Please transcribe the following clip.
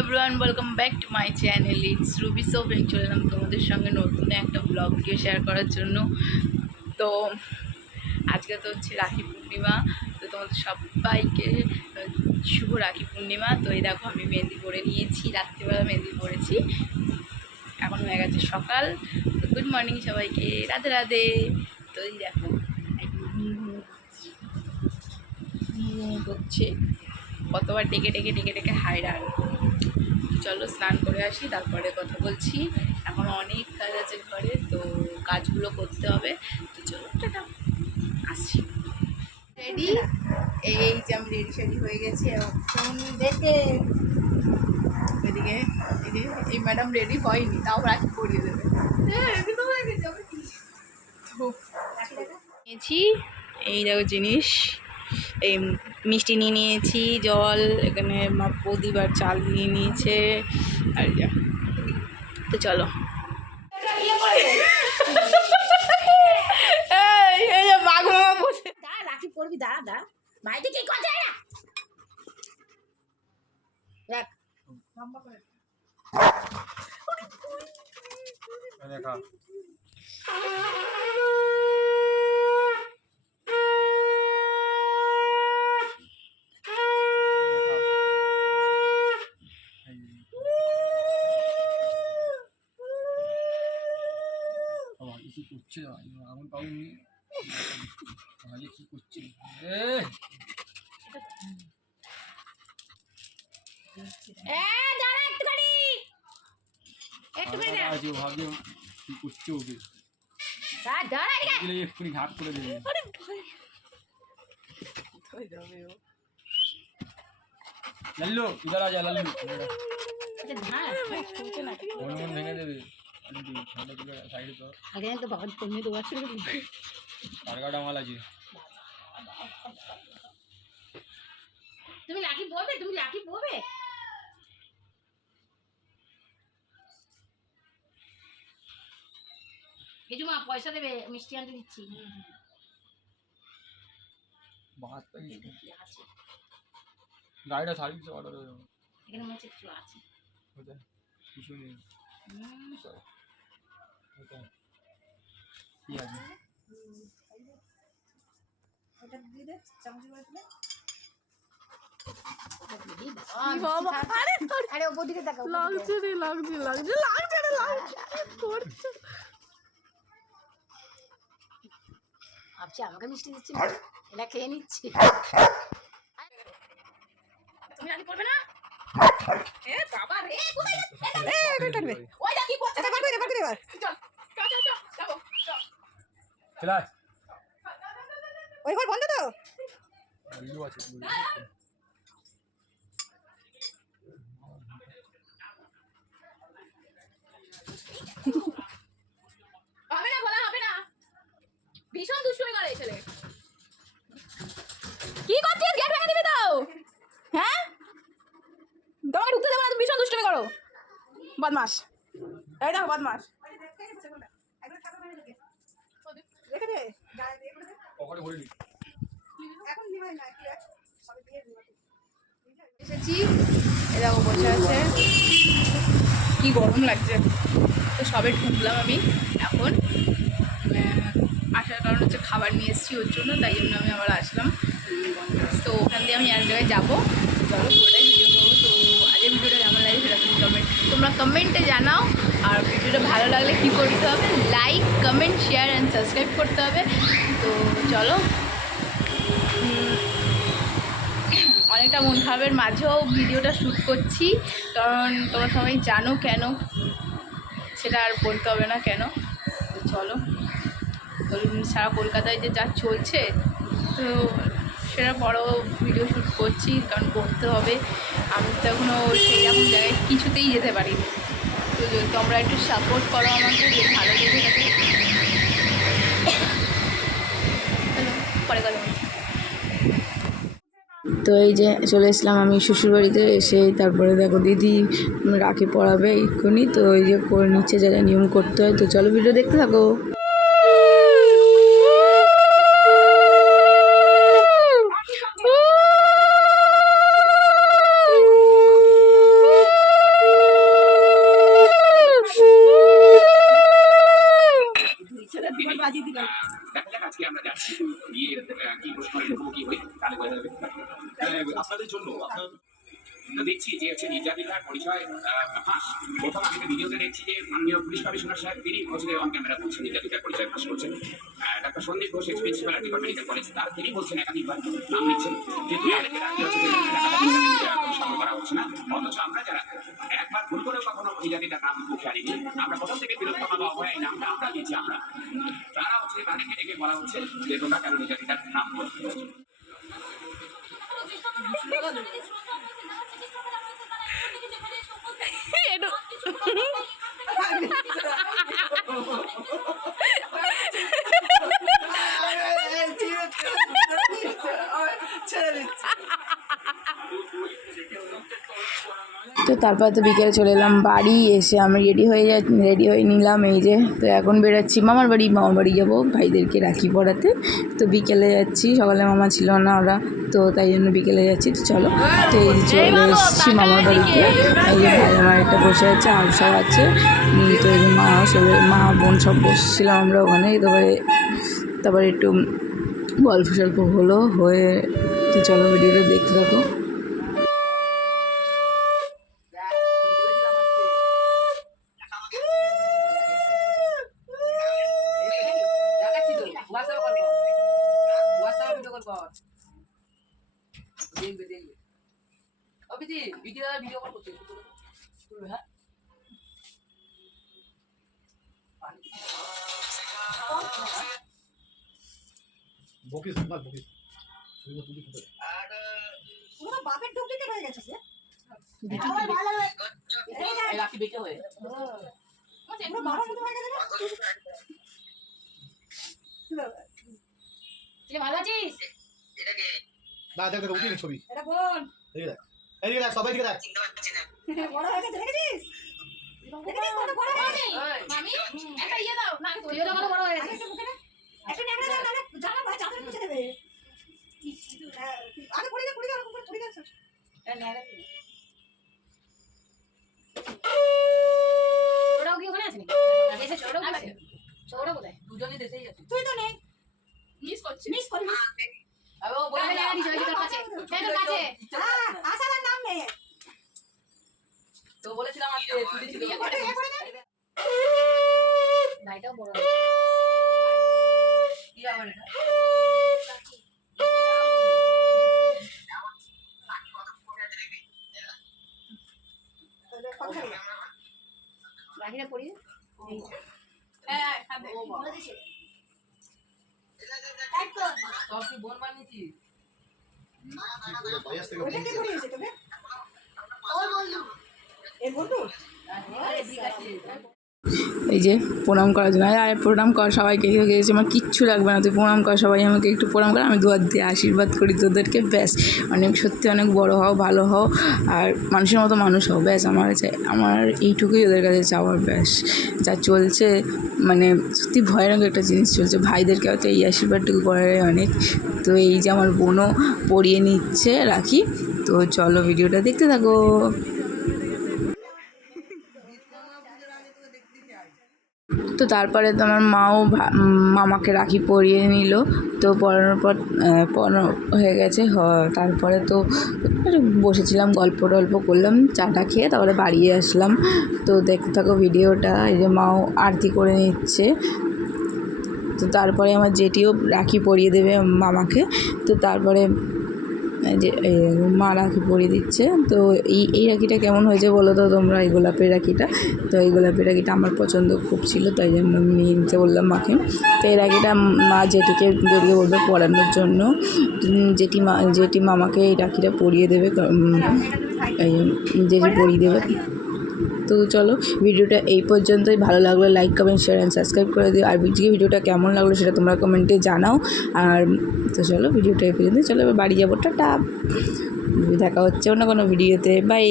Everyone, welcome back to my channel. It's Ruby so friend. চলে এলাম তোমাদের সঙ্গে নতুন একটা ব্লগ ভিডিও শেয়ার করার জন্য। তো আজকে তো হচ্ছে রাখি পূর্ণিমা। তো তোমাদের সবাইকে শুভ রাখি পূর্ণিমা। তো এই দেখো আমি মেহেন্দি পরে নিয়েছি, রাত্রিবেলা মেহেন্দি পরেছি। এখন হয়ে গেছে সকাল। তো গুড মর্নিং সবাইকে, রাধে রাধে। তো এই দেখো করছে, কতবার ডেকে ডেকে ডেকে ডেকে হায়রান। চলো স্নান করে আসি, তারপরে কথা বলছি। এখন অনেক কাজ আছে ঘরে, তো কাজগুলো করতে হবে। তো চলো টাটা, আসছি। রেডি, এই যে আমি রেডি শেডি হয়ে গেছি। এখন দেখে এদিকে এই ম্যাডাম রেডি হয়নি, তাও রাখি পরিয়ে দেবে। নিয়েছি এই দেখো জিনিস, এই মিষ্টি নিয়ে নিয়েছি, জল, এখানে মা প্রদীপ আর চাল নিয়ে নিয়েছে। আর যা, তো চলো। এই যে বাঘ মামা বসে রাখি পড়বি, দাঁড়া দাঁড়া ভাইটি কি করছে না দেখ দেখা কি করছে আগুন পাউন নিয়ে কি করছে ভাবছে কি করছে ওকে এক্ষুনি ঘাট করে দেবে। লাল্লু ইধার আ যা, লাল্লু মন ভেঙে দেবে। সাইডে তো আগে তো বাবা তুমি তো আছে টার্গাটা মাল আছে। তুমি লাকি বলবে, তুমি লাকি বলবে। এই জমা পয়সা দেবে, মিষ্টি আনতে দিচ্ছি। গাড়িটা সার্ভিস অর্ডার হয়ে যাবে। এখানে মনে হচ্ছে কিছু আছে, কিছু নেই। কি আছে ওটা দিয়ে দে, চামচ করে দিলে। আরে ওপর দিকে তাকাও, লাগছে রে, লাগছে লাগছে লাগছে রে, লাগছে করছে। ভাবছি আমাকে মিষ্টি দিচ্ছি না, এটা খেয়ে নিচ্ছি। তুমি রাখি পড়বে না? এ বাবা রে, কোথায় যাচ্ছে? ওই দেখি করতে পারবে না, পারবে এবার। চল চল চল চল, যাবো চল। চলা ওই ঘর বন্ধ তো? লিলু আছে। হবে না, বলা হবে না। ভীষণ দুষ্টুমি করে এই ছেলে। কি করছিস? গেট ভেঙে দিবি তো? হ্যাঁ, তোমাকে ঢুকতে দেবো না, তুমি ভীষণ দুষ্টুমি করো, বদমাস। এই দেখো বদমাস। পকেটে ভরে নি। এসেছি, এ দেখো বসে আছে, কি গরম লাগছে। তো সবে ঢুকলাম আমি এখন। আসার কারণ হচ্ছে খাবার নিয়ে এসেছি ওর জন্য, তাই জন্য আমি আবার আসলাম। তো ওখান দিয়ে আমি এক জায়গায় যাবো, চলো পুরোটাই ভিডিও করবো। তো আজকের ভিডিওটা কেমন লাগে সেটা তোমরা কমেন্টে জানাও। আর ভিডিওটা ভালো লাগলে কী করতে হবে? Like, comment, share and subscribe করতে হবে। তো চলো, অনেকটা মন খারাপের মাঝেও ভিডিওটা শ্যুট করছি, কারণ তোমরা সবাই জানো কেন, সেটা আর বলতে হবে না কেন। তো চলো, সারা কলকাতায় যে যা চলছে, তো সেটা বড় ভিডিও শ্যুট করছি, কারণ করতে হবে। আমি তো এখনও সেই রকম জায়গায় কিছুতেই যেতে পারিনি। তো যদি তোমরা একটু সাপোর্ট করো আমাকে, যে ভালো লেগে থাকে। পরে কথা বলছি। তো এই যে চলে এসলাম আমি শ্বশুরবাড়িতে। এসে তারপরে দেখো দিদি রাখি পড়াবে এক্ষুনি। তো এই যে করে নিচ্ছে, যা যা নিয়ম করতে হয়। তো চলো ভিডিও দেখতে থাকো। আপনাদের জন্য তো দেখছি যে হচ্ছে নির্যাতিতার পরিচয় ফাঁস। প্রথম আমি একটা ভিডিওতে দেখছি যে মাননীয় পুলিশ কমিশনার সাহেব তিনি হচ্ছে অন ক্যামেরা বলছেন নির্যাতিতার পরিচয় ফাঁস করছেন। Doctor Sandip Ghosh ex principal আর্টিকল মেডিকেল কলেজ তার তিনি বলছেন একাধিকবার নাম নিচ্ছেন, কিন্তু অনেকে দাঁড়িয়ে হচ্ছে যে টাকাটা কোনো সামনে করা হচ্ছে না। অথচ আমরা যারা একবার ভুল করেও কখনো নির্যাতিতার নাম মুখে আনিনি, আমরা প্রথম থেকে তিলোত্তমা বা অভয় নামটা আমরা দিয়েছি আমরা, তারা হচ্ছে তাদেরকে ডেকে বলা হচ্ছে যে তোমরা কেন নির্যাতিতার নাম করতে হচ্ছে। ছেড়ে দিচ্ছি। তো তারপর তো বিকেলে চলে এলাম বাড়ি। এসে আমি রেডি হয়ে নিলাম। এই যে তো এখন বেরোচ্ছি মামার বাড়ি যাবো ভাইদেরকে রাখি পড়াতে। তো বিকেলে যাচ্ছি, সকালে মামা ছিল না ওরা, তো তাই জন্য বিকেলে যাচ্ছি। তো চলো, তো এই চলে এসেছি মামার বাড়িতে। এই যে ভাই আমার একটা বসে আছে, আর সব আছে। তো এই যে মা বোন সব বসেছিলাম আমরা ওখানে। তারপরে একটু গল্প সল্প হয়ে তো চলো ভিডিওটা দেখতে থাকো। ভিডিও কল করছে হ্যাঁ বকিস না বকিস তুই তুই পুরো বাপের ডুপ্লিকেট হয়ে গেছে সে এই রাখি বেঁকে হয়ে পুরো বাবার মতো হয়ে গেছে না তুই ভালো আছিস? না দেখ উঠি ছবি এটা বোন এদিকে দেখ সবাই দিকে দেখ বড় হয়ে গেছে দেখেছিস কত বড় হয়েছে মামি একটা ইয়ে দাও না তুইও তো কত বড় হয়ে গেছিস। একটা ন্যাকড়া দাও নালে জামা ভাই চাদর মুছে দেবে আগে পড়ে দাও উপরে পড়ে দাও এটা ন্যাকড়া ওরাও কি ওখানে আছে নাকি? দেশে ছোটও আছে? ছোট কোথায়? দুজনই দেশেই আছে তুই তো নেই মিস করছিস? মিস করিস আরে ও বলে জায়গা দিছে ওই যে তোর কাছে। এই তোর কাছে। হ্যাঁ আসার নাম নেই তো বলেছিলাম আজকে ছুটি ছিল। ভাইটাও বড়। কি আবার এটা রাখিটা পড়ি। সব কি বোন বানিয়েছি বয়স থেকে ওটা কে করিয়েছে তোকে ওর বন্ধু এর বন্ধু আরে ঠিক আছে এই যে প্রণাম করার জন্য, আর প্রণাম কর সবাইকে গেছে, আমার কিচ্ছু লাগবে না, তুই প্রণাম কর, সবাই আমাকে একটু প্রণাম করে, আমি দুয়ার দিয়ে আশীর্বাদ করি তোদেরকে, ব্যাস। সত্যি অনেক বড় হও, ভালো হও, আর মানুষের মতো মানুষ হও, ব্যাস। আমার এইটুকুই ওদের কাছে চাওয়ার, ব্যাস। যা চলছে মানে সত্যি ভয়ানক একটা জিনিস চলছে, ভাইদেরকে হয়তো এই আশীর্বাদটুকু করারই অনেক। তো এই যে আমার বোনও পরিয়ে নিচ্ছে রাখি। তো চলো ভিডিওটা দেখতে থাকো। তো তারপরে তো আমার মাও মামাকে রাখি পরিয়ে নিল। তো পরানোর পর পরানো হয়ে গেছে, তারপরে তো বসেছিলাম, গল্প টল্প করলাম, চাটা খেয়ে তারপরে বাড়িয়ে আসলাম। তো দেখতে থাকো ভিডিওটা। এই যে মাও আরতি করে নিচ্ছে। তো তারপরে আমার জেঠিও রাখি পরিয়ে দেবে মামাকে। তো তারপরে যে মা রাখি পরিয়ে দিচ্ছে। তো এই রাখিটা কেমন হয়েছে বলো তো তোমরা, এই গোলাপের রাখিটা। তো এই গোলাপের রাখিটা আমার পছন্দ খুব ছিল, তাই জন্য আমি নিয়ে নিতে বললাম মাকে। তো এই রাখিটা মা জেঠিকে বলবে পরানোর জন্য। জেঠি মামাকে এই রাখিটা পরিয়ে দেবে, জেঠি পরিয়ে দেবে। তো চলো ভিডিওটা এই পর্যন্তই। ভালো লাগলে like comment share and subscribe করে দিও। আর ভিডিওটা কেমন লাগলো সেটা তোমরা কমেন্টে জানাও। আর তো চলো ভিডিওটা এই পর্যন্ত, চলো এবার বাড়ি যাবো, টাটা। দেখা হচ্ছে অন্য কোনো ভিডিওতে, বাই।